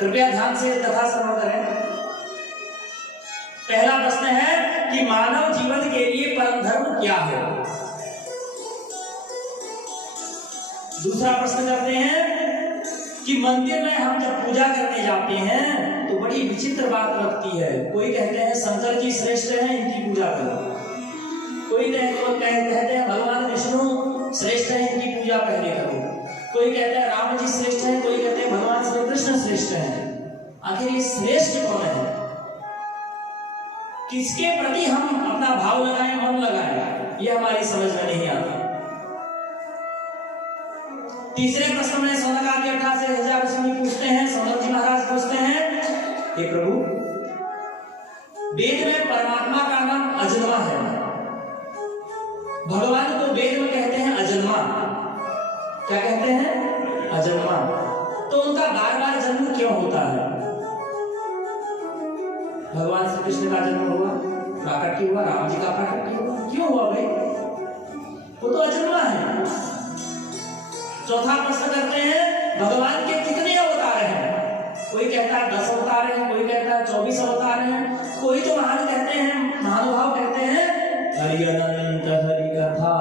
कृपया ध्यान से कथा श्रवण करें। पहला प्रश्न है कि मानव जीवन के लिए परम धर्म क्या है। दूसरा प्रश्न करते हैं कि मंदिर में हम जब पूजा करने जाते हैं तो बड़ी विचित्र बात लगती है। कोई कहते हैं शंकर जी श्रेष्ठ हैं, इनकी पूजा करो। कोई कहते हैं भगवान विष्णु श्रेष्ठ हैं, इनकी पूजा पहले करो। कोई कहता है राम जी श्रेष्ठ हैं, कोई कहते हैं भगवान श्री कृष्ण श्रेष्ठ हैं। आखिर ये श्रेष्ठ कौन है? किसके प्रति हम अपना भाव लगाएं, मन लगाएं, ये हमारी समझ में नहीं आता। तीसरे प्रश्न में सौनक आदि 88,000 ऋषि पूछते हैं। सौनक जी महाराज पूछते हैं, हे प्रभु, वेद में परमात्मा का नाम अजन्मा है, भगवान को वेद में कहते हैं अजन्मा। क्या कहते हैं? अजन्मा। तो उनका बार बार जन्म क्यों होता है? भगवान श्री कृष्ण का जन्म हुआ, प्राकट्य हुआ, राम जी का प्राकट्य हुआ, क्यों हुआ भाई? वो तो अजन्मा है। चौथा प्रश्न करते हैं, भगवान के कितने अवतार हैं? कोई कहता है 10 अवतार हैं, कोई कहता है 24 अवतार हैं, कोई तो महान कहते हैं, महानुभाव कहते हैं हरि अनंत हरि कथा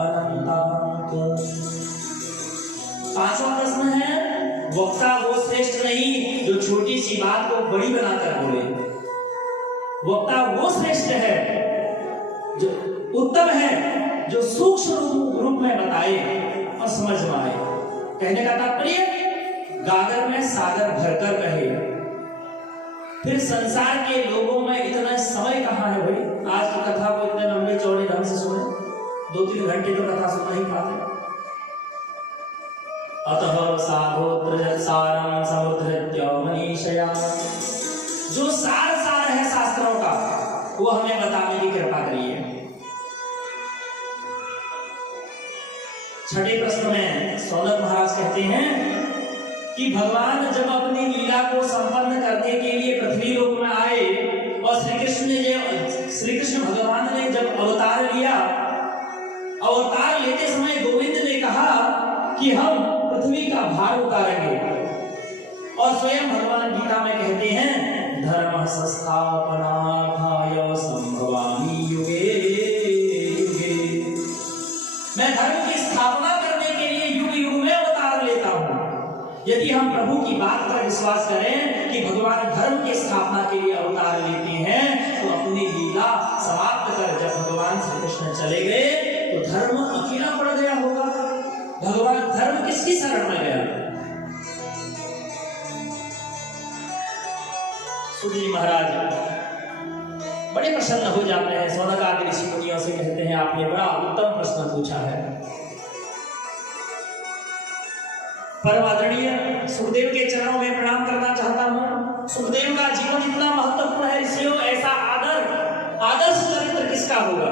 अनंतांत। पांचवा प्रश्न है, वक्ता वो श्रेष्ठ नहीं जो छोटी सी बात को बड़ी बनाकर बोले। वक्ता वो श्रेष्ठ है, जो उत्तम है, जो सूक्ष्म रूप में बताए और समझ में आए। कहने का तात्पर्य गागर में सागर भरकर कहे। फिर संसार के लोगों में इतना समय कहाँ है भाई? आज की कथा को इतने लंबे चौड़े ढंग से सुने, 2-3 घंटे तो कथा सुनना ही पाते। अतः साधोत्र सारम समुद्रत्य मनीषया, जो सार है शास्त्रों का, वो हमें बताने की कृपा करिए। छठे प्रश्न में सौनक महाराज कहते हैं कि भगवान जब अपनी लीला को संपन्न करने के लिए पृथ्वी लोक में आए और श्री कृष्ण भगवान ने जब अवतार लिया, अवतार लेते समय गोविंद ने कहा कि हम पृथ्वी का भार उतारेंगे। और स्वयं भगवान गीता में कहते हैं, धर्म संस्थापनार्थाय संभवामि युगे युगे, मैं धर्म की स्थापना करने के लिए युग युग में अवतार लेता हूं। यदि हम प्रभु की बात पर विश्वास करें कि भगवान धर्म की स्थापना के लिए अवतार लेते हैं, तो अपनी लीला समाप्त कर जब भगवान श्री कृष्ण चले गए तो धर्म अकेला पड़ गया होगा। भगवान धर्म किसकी शरण में गया? सूत जी महाराज बड़े प्रसन्न हो जाते हैं। सौनक आदि ऋषि मुनियों से कहते हैं, आपने बड़ा उत्तम प्रश्न पूछा है। परम आदरणीय सुखदेव के चरणों में प्रणाम करना चाहता हूँ। सुखदेव का जीवन इतना महत्वपूर्ण है ऋषियों, ऐसा आदर्श चरित्र किसका होगा?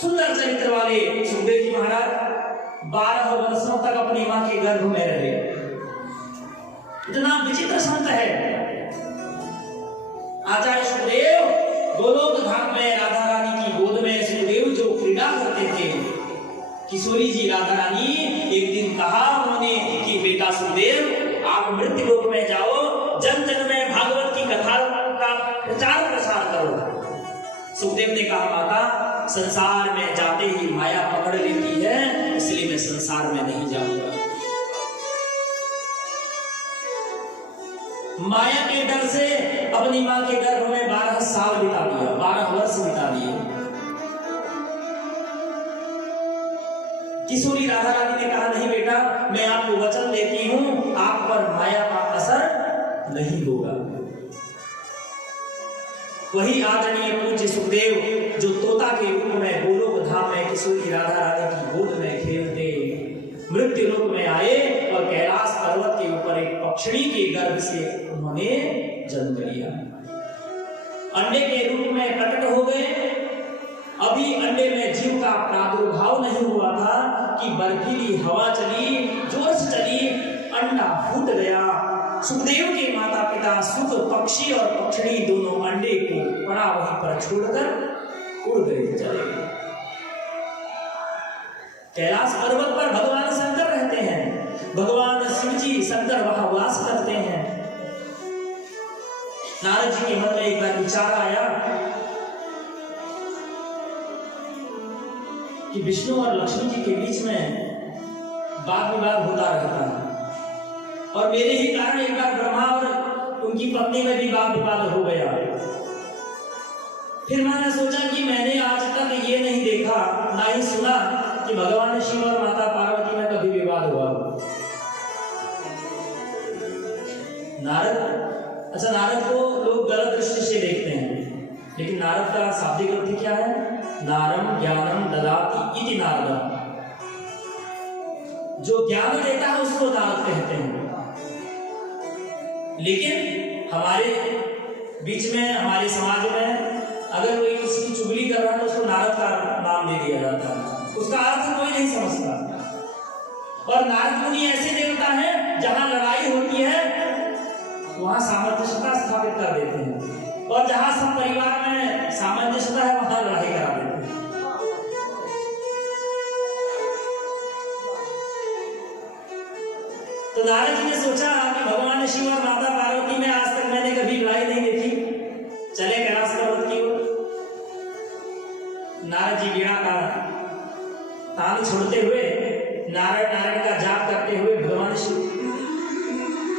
सुंदर चरित्र वाले सुखदेव जी महाराज 12 वर्षों तक अपनी मां के गर्भ में रहे। इतना विचित्र संत है आचार्य सुखदेव। गोलोक धाम में राधा रानी की गोद में सुखदेव जो क्रीड़ा करते थे, किशोरी जी राधा रानी एक दिन कहा उन्होंने कि बेटा सुखदेव, आप मृत्यु लोक में जाओ, जन जन में भागवत की कथा का प्रचार प्रसार करो। सुखदेव ने कहा, माता, संसार में जाते ही माया पकड़ लेती है, इसलिए मैं संसार में नहीं जाऊंगा। माया के डर से अपनी मां के गर्भ में 12 साल बिता दिया, 12 वर्ष बिता दिए। किशोरी राधा रानी ने कहा, नहीं बेटा, मैं आपको वचन देती हूं, आप पर माया का असर नहीं होगा। वही आदरणीय पूज्य सुखदेव जो तोता के रूप में गोलोक धाम में किशोरी राधा रानी की गोद में खेलते मृत्यु लोक में आए और कैलाश पर्वत के ऊपर एक पक्षी के गर्भ से उन्होंने जन्म लिया। अंडे के रूप में प्रकट हो गए। अभी अंडे में जीव का प्रादुर्भाव नहीं हुआ था कि बर्फीली हवा चली, जोर से चली, अंडा फूट गया। सुखदेव के माता पिता सुख पक्षी और पक्षी दोनों अंडे को पड़ा वहीं पर छोड़कर उड़ गए, चले गए। कैलाश पर्वत पर भगवान शंकर रहते हैं, भगवान शिव जी शंकर वहां वास करते हैं। नारद जी के मन में एक बार विचार आया कि विष्णु और लक्ष्मी जी के बीच में वाद विवाद होता रहता है और मेरे ही कारण एक बार ब्रह्मा और उनकी पत्नी में भी वाद विवाद हो गया। फिर मैंने सोचा कि मैंने आज तक ये नहीं देखा ना ही सुना कि भगवान शिव और माता पार्वती में कभी विवाद हुआ। नारद को लोग गलत दृष्टि से देखते हैं, लेकिन नारद का शाब्दिक अर्थ क्या है? नारम ज्ञानम ददाति इति नारद। जो ज्ञान देता है उसको नारद कहते हैं। लेकिन हमारे बीच में, हमारे समाज में अगर कोई किसी की चुगली कर रहा है तो उसको नारद का नाम दे दिया जाता है, उसका अर्थ कोई नहीं समझता। और नारद मुनि ऐसे देवता हैं जहां लड़ाई होती है वहां सामंजस्यता स्थापित कर देते हैं, और जहां सब परिवार में सामंजस्यता है वहां लड़ाई करा देते हैं। तो नारद जी ने सोचा कि भगवान शिव और माता पार्वती में आज तक मैंने कभी लड़ाई नहीं देखी, चले कैलाश पर्वत की ओर। नारद जी वीणा का ताल छोड़ते हुए नारायण नारायण का जाप करते हुए भगवान शिव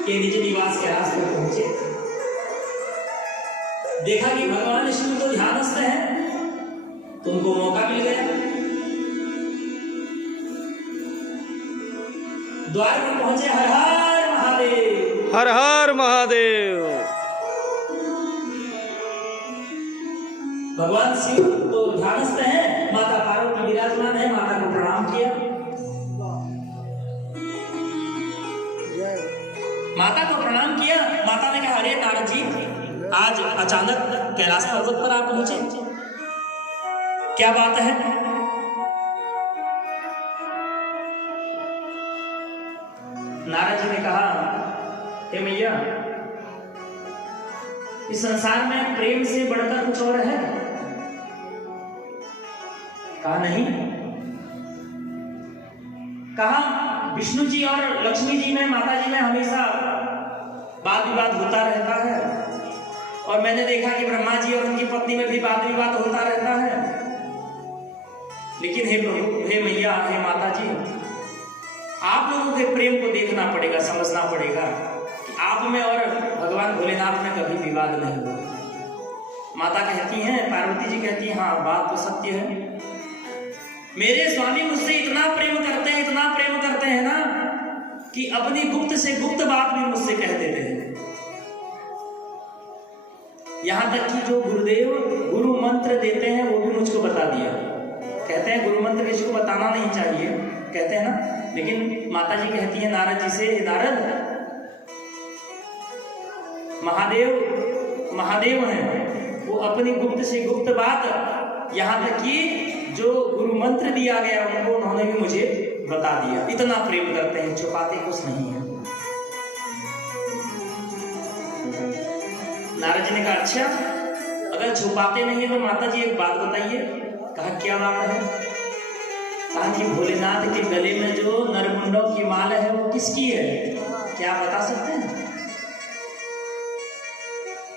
के निज निवास कैलाश पर पहुंचे। देखा कि भगवान शिव तो ध्यानस्थ हैं, तो उनको मौका मिल गया। द्वार पर पहुंचे, हर हर महादेव, हर हर महादेव। भगवान शिव तो ध्यानस्थ हैं, माता पार्वती विराजमान है, माता को प्रणाम किया। माता को प्रणाम किया। माता ने कहा, अरे नारद जी, आज अचानक कैलाश पर्वत पर आप पहुंचे, क्या बात है? नारद जी ने कहा, हे मैया, इस संसार में प्रेम से बढ़कर कुछ और है? कहा नहीं। कहा विष्णु जी और लक्ष्मी जी में, माता जी में हमेशा वाद विवाद होता रहता है, और मैंने देखा कि ब्रह्मा जी और उनकी पत्नी में भी वाद विवाद होता रहता है। लेकिन हे प्रभु, हे मैया, हे माता जी, आप लोगों के प्रेम को देखना पड़ेगा, समझना पड़ेगा कि आप में और भगवान भोलेनाथ में कभी विवाद नहीं हुआ। माता कहती हैं, पार्वती जी कहती हैं, हाँ बात तो सत्य है। मेरे स्वामी मुझसे इतना प्रेम करते हैं, इतना प्रेम करते हैं ना, कि अपनी गुप्त से गुप्त बात भी मुझसे कह देते हैं। यहां तक कि जो गुरुदेव गुरु मंत्र देते हैं वो भी मुझको बता दिया। कहते हैं गुरु मंत्र किसी को बताना नहीं चाहिए, कहते हैं ना, लेकिन माता जी कहती है नारद जी से, नारद, महादेव हैं, वो अपनी गुप्त से गुप्त बात, यहां तक कि जो गुरु मंत्र दिया गया उनको उन्होंने भी मुझे बता दिया। इतना प्रेम करते हैं, छुपाते कुछ नहीं है। नारद जी ने कहा, अच्छा अगर छुपाते नहीं है तो माता जी एक बात बताइए। कहा, क्या बात है? कहा कि भोलेनाथ के गले में जो नरमुंडों की माला है वो किसकी है, क्या आप बता सकते हैं?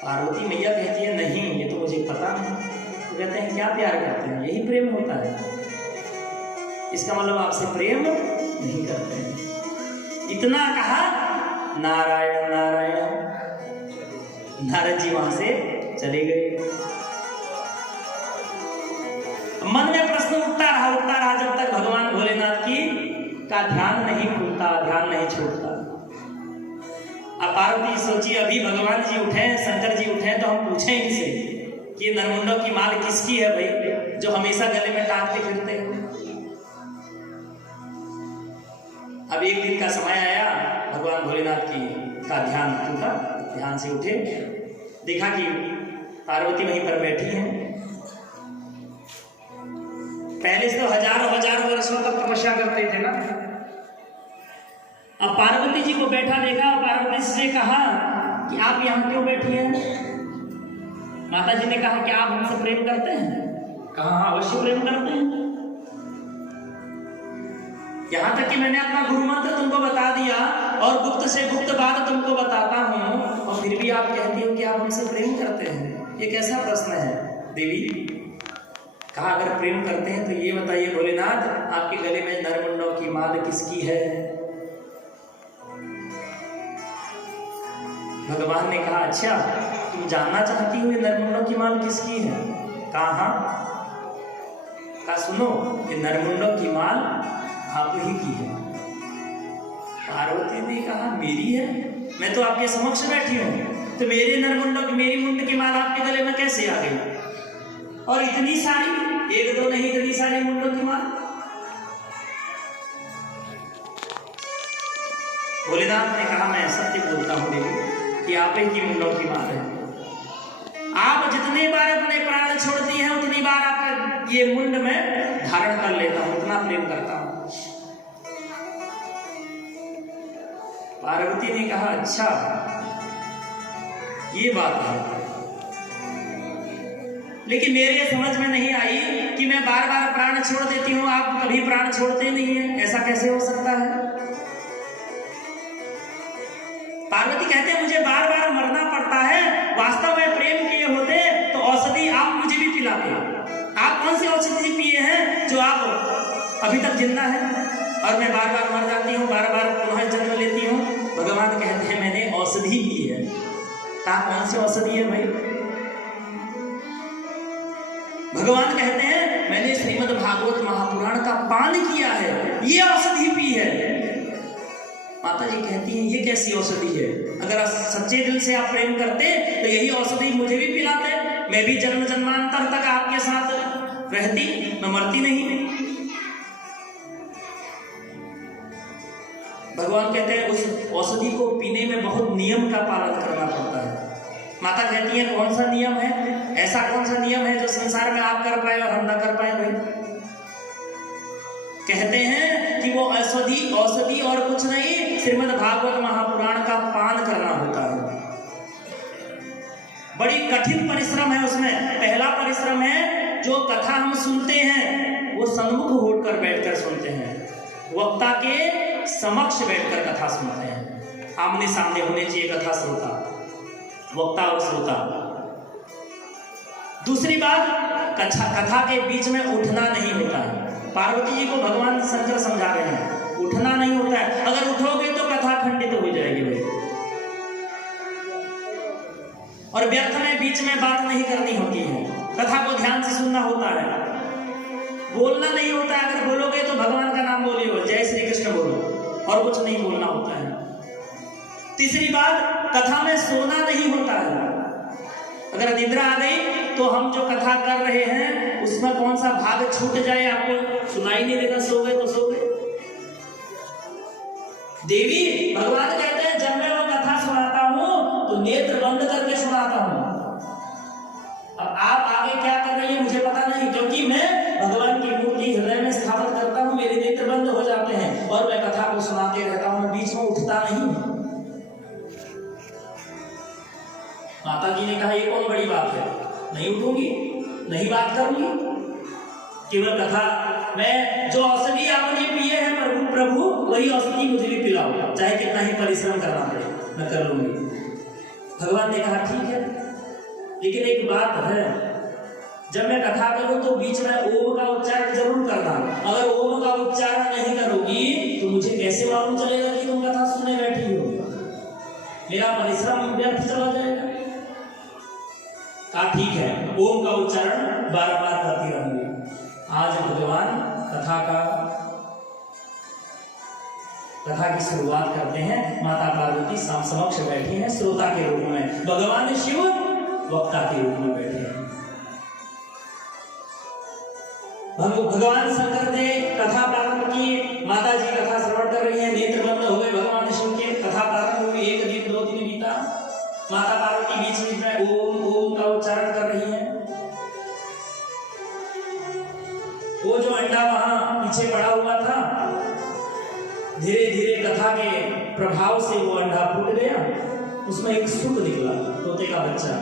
पार्वती मैया कहती है, नहीं ये तो मुझे पता नहीं। तो कहते हैं, क्या प्यार करते हैं? यही प्रेम होता है। इसका मतलब आपसे प्रेम नहीं करते हैं। इतना कहा, नारायण नारायण, नारद जी वहां से चले गए। मन में प्रश्न उठता रहा जब तक भगवान भोलेनाथ की का ध्यान नहीं खुलता, ध्यान नहीं छूटता। अब पार्वती सोची, अभी भगवान जी उठे, शंकर जी उठे, तो हम पूछें इनसे कि ये नरमुंडों की माल किसकी है भाई, जो हमेशा गले में टांगते फिरते हैं। अब एक दिन का समय आया, भगवान भोलेनाथ की का ध्यान टूटा, ध्यान से उठे, देखा कि पार्वती वहीं पर बैठी हैं। पहले से तो हजारों वर्षों तक तपस्या करते थे ना। अब पार्वती जी को बैठा देखा, पार्वती से कहा कि आप यहाँ क्यों बैठी हैं? माता जी ने कहा कि आप हमसे प्रेम करते हैं? कहा, हाँ अवश्य प्रेम करते हैं। यहां तक कि मैंने अपना गुरु मंत्र तुमको बता दिया और गुप्त से गुप्त बात तुमको बताता हूं, और फिर भी आप कहती हो कि आप हमसे ये कैसा प्रश्न है देवी? कहा अगर प्रेम करते हैं तो ये बताइए भोलेनाथ, आपके गले में नरमुंडों की माल किसकी है? भगवान ने कहा अच्छा, तुम जानना चाहती हो ये नरमुंडों की माल किसकी है? कहा हाँ। कहा सुनो, ये नरमुंडों की माल आप ही की है। पार्वती ने कहा मेरी है? मैं तो आपके समक्ष बैठी हूँ, तो मेरे नरमुंडों की, मेरी मुंड की माल आपके गले में कैसे आ गई? और इतनी सारी, एक दो नहीं, इतनी सारी मुंडों की माल। भोलेनाथ ने कहा मैं सत्य बोलता हूँ देवी कि आप ही की मुंडों की माल है। आप जितनी बार अपने प्राण छोड़ती हैं उतनी बार आपका ये मुंड में धारण कर लेता हूँ, उतना प्रेम करता हूँ। पार्वती ने कहा अच्छा ये बात है, लेकिन मेरे समझ में नहीं आई कि मैं बार बार प्राण छोड़ देती हूँ, आप कभी प्राण छोड़ते नहीं हैं, ऐसा कैसे हो सकता है? पार्वती कहते हैं मुझे बार बार मरना पड़ता है, वास्तव में प्रेम किए होते तो औषधि आप मुझे भी पिलाते। आप कौन सी औषधि पिए हैं जो आप अभी तक जिंदा है और मैं बार बार मर जाती हूँ, बार बार पुनः जन्म लेती हूँ? भगवान कहते हैं मैंने औषधि पी है। कहा कौन सी औषधि है भाई? भगवान कहते हैं मैंने श्रीमद् भागवत महापुराण का पान किया है, ये औषधि पी है। माता जी कहती हैं ये कैसी औषधि है? अगर सच्चे दिल से आप प्रेम करते तो यही औषधि मुझे भी पिलाते, मैं भी जन्म जन्मांतर तक आपके साथ रहती, मैं मरती नहीं। भगवान कहते हैं उस औषधि को पीने में बहुत नियम का पालन करना पड़ता है। माता कहती है कौन सा नियम है? ऐसा कौन सा नियम है जो संसार में आप कर पाए और हम ना कर पाए भाई? कहते हैं कि वो औषधि और कुछ नहीं, श्रीमद् भागवत महापुराण का पान करना होता है। बड़ी कठिन परिश्रम है उसमें। पहला परिश्रम है जो कथा हम सुनते हैं वो सन्मुख होकर बैठकर सुनते हैं, वक्ता के समक्ष बैठकर कथा सुनते हैं। आमने सामने होने चाहिए कथा श्रोता, वक्ता और श्रोता। दूसरी बात, कथा के बीच में उठना नहीं होता है। पार्वती जी को भगवान शंकर समझा रहे हैं उठना नहीं होता है, अगर उठोगे तो कथा खंडित हो जाएगी भाई। और व्यर्थ में बीच में बात नहीं करनी होती है, कथा को ध्यान से सुनना होता है, बोलना नहीं होता है। अगर बोलोगे तो भगवान का नाम बोलिए, जय श्री कृष्ण बोलो, और कुछ नहीं बोलना होता है। तीसरी बात, कथा में सोना नहीं होता है। अगर निद्रा आ गई तो हम जो कथा कर रहे हैं उसमें कौन सा भाग छूट जाए आपको सुनाई नहीं देगा, सो गए तो सो गए। देवी भगवान कहते हैं जब मैं वो कथा सुनाता हूं तो नेत्र बंद करके सुनाता हूं। अब आप आगे क्या कर रही है मुझे पता नहीं, क्योंकि मैं भगवान की मूर्ति हृदय में स्थापित करता हूं, मेरे नेत्र बंद हो जाते हैं और मैं कथा को सुनाते रहता हूं, बीच में उठता नहीं। माता जी ने कहा ये कौन बड़ी बात है, नहीं उठूंगी, नहीं बात करूंगी, केवल कथा। मैं जो औषधि आपने पिए हैं प्रभु वही औषधि मुझे भी पिलाओ, चाहे कितना ही परिश्रम करना पड़े, मैं कर लूंगी। भगवान ने कहा ठीक है, लेकिन एक बात है, जब मैं कथा करूं तो बीच में ओम का उच्चारण जरूर करना। अगर ओम का उच्चारण नहीं करोगी तो मुझे कैसे मालूम चलेगा कि तुम कथा सुनने बैठी हो? मेरा परिश्रम व्यर्थ चला जाएगा। कहा ठीक है, ओम का उच्चारण बार-बार करती रहूंगी। आज भगवान कथा की शुरुआत करते हैं। माता पार्वती समक्ष बैठी हैं श्रोता के रूप में, भगवान शिव वक्ता के रूप में बैठे हैं। भगवान शंकर ने कथा प्रारंभ की, माता जी कथा श्रवण कर रही है, नेत्र बंद हो गए भगवान शिव के, कथा प्रारंभ हुई। 1 दिन 2 दिन बीता, माता पार्वती बीच बीच में ओम का उच्चारण कर रही है। वो जो अंडा वहां पीछे पड़ा हुआ था, धीरे धीरे कथा के प्रभाव से वो अंडा फूट गया, उसमें एक सुत निकला, तोते का बच्चा।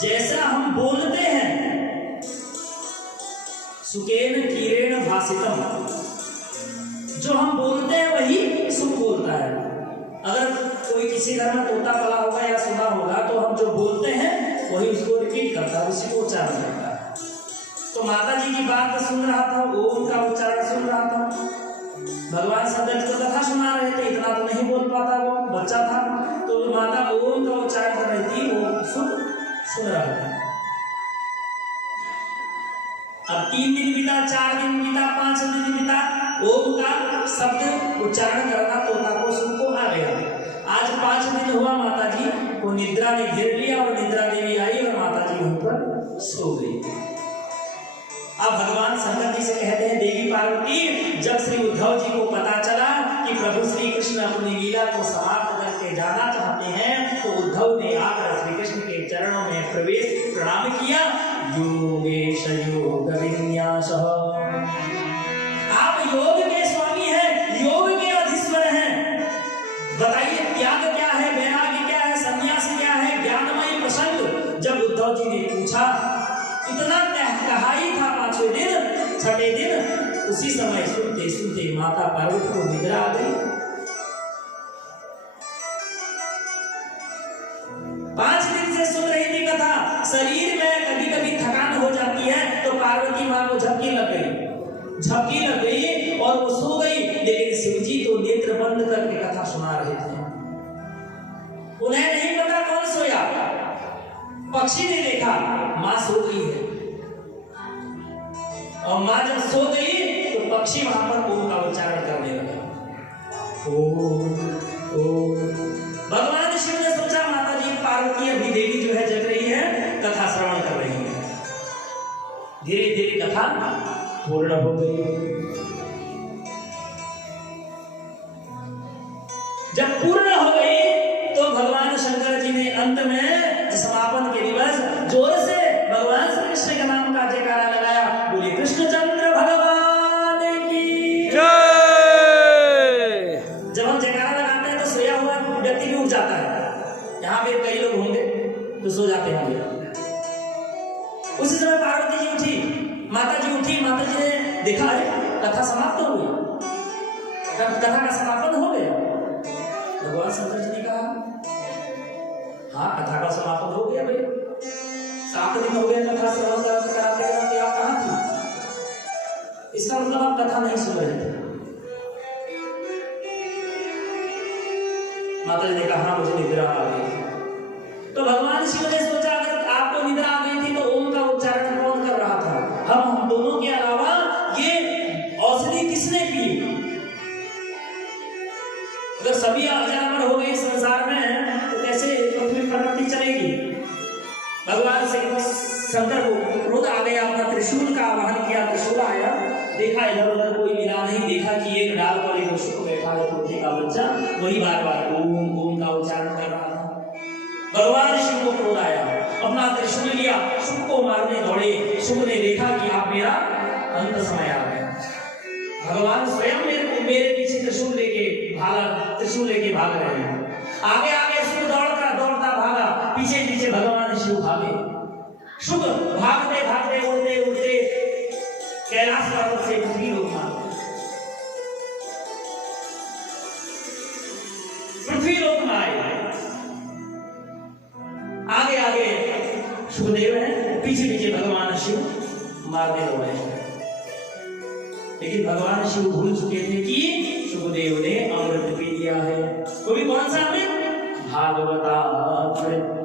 जैसा हम बोलते हैं, सुकेन कीरेण भासितम, जो हम बोलते हैं वही सुख बोलता है। अगर कोई किसी घर में तोता पला होगा या सुना अनुसार उसी को उच्चारण करता है। तो माता जी की बात सुन रहा था, ओम का उच्चारण सुन रहा था। भगवान शंकर जी को कथा सुना रहे थे, इतना तो नहीं बोल पाता, वो बच्चा था। तो माता ओम का उच्चारण कर रही थी, वो सुन रहा था। अब 3 दिन बीता, 4 दिन बीता, 5 दिन बीता, ओम का शब्द उच्चारण करना तोता को सुन को आ गया। आज 5 दिन हुआ, माता जी को निद्रा ने घेर लिया और निद्रा देवी आई और माता जी वहीं पर सो गई। अब भगवान शंकर जी से कहते हैं, देवी पार्वती, जब श्री उद्धव जी को पता चला कि प्रभु श्री कृष्ण अपनी लीला को समाप्त करके जाना चाहते हैं, तो उद्धव ने आकर श्री कृष्ण के चरणों में प्रवेश प्रणाम किया। योगेश योग विन्यासः, आप योग के स्वामी हैं, योग के अधीश्वर हैं। बताइए त्याग क्या है, वैराग्य क्या है, संन्यास क्या है, ज्ञानमय प्रसंग। जब उद्धव जी ने पूछा, इतना कहाई था 5वें दिन, 6ठे दिन, उसी समय सुनते सुनते माता पार्वती को निद्रा आ गई। 5 दिन से सुन रही थी कथा, शरीर में कभी कभी थकान हो जाती है, तो पार्वती माँ को झपकी लग गई और वो सो गई। लेकिन शिवजी तो नेत्र बंद करके कथा सुना रहे थे। उन्हें नहीं पता कौन सोया, पक्षी ने देखा माँ सो गई है, और माँ जब सो गई तो पक्षी वहां पर ओम का उच्चारण करने लगा। भगवान शिव ने सोचा, माता जी पार्वती अभी देवी जो है जग रही है, कथा श्रवण कर रही है। धीरे धीरे कथा पूर्ण हो गई। जब पूर्ण हो गई तो भगवान शंकर जी ने अंत में समापन के दिवस जोर से भगवान श्री कृष्ण के नाम का जयकारा लगाया। बोले कृष्णचंद्र भगवान की जय। जब हम जयकारा लगाते हैं तो सोया हुआ व्यक्ति भी उठ जाता है। यहाँ पे कई लोग होंगे तो सो जाते होंगे। उसी समय पार्वती जी उठी, माता जी उठी। माता जी ने देखा है कथा समाप्त हो गई, कथा का समापन हो गया। भगवान शंकर जी ने कहा, हाँ कथा का समापन हो गया भाई, 7 दिन हो गए कथा श्रवण कराते कराते आप कहाँ थी? इसका मतलब आप कथा नहीं सुन रहे थे। माता जी ने कहा, मुझे निद्रा आ गई। तो भगवान शिव ने सोचा, अगर आपको निद्रा आ गई थी तो ओम का उच्चारण कौन कर रहा था? हम दोनों के अलावा ये औषधि किसने पी? अगर सभी जानवर हो गए संसार में तो कैसे पृथ्वी प्रगति चलेगी? भगवान शंकर को क्रोध आ गया, अपना त्रिशूल का आवाहन किया। त्रिशूल आया, देखा इधर उधर कोई मिला नहीं, देखा कि एक डाल पर एक शुक बैठा है, तोते का बच्चा, वही बार बार ओम ओम का उच्चारण कर रहा था। भगवान शिव को क्रोध आया, अपना त्रिशूल लिया, शुक को मारने दौड़े। शुक ने देखा कि आप मेरा अंत समय आ गया। भगवान स्वयं मेरे पीछे त्रिशूल लेके भाग रहे हैं। आगे आगे शुक दौड़ता भागा, पीछे पीछे भगवान शिव भागे। शुक भागते भागते उड़ते उड़ते कैलाश पर्वत से पृथ्वी लोक में आए। आगे आगे सुखदेव है, पीछे पीछे भगवान शिव मारने दौड़े हैं। लेकिन भगवान शिव भूल चुके थे कि सुखदेव ने अमृत पी लिया है। वो भी कौन सा अमृत? भागवतामृत।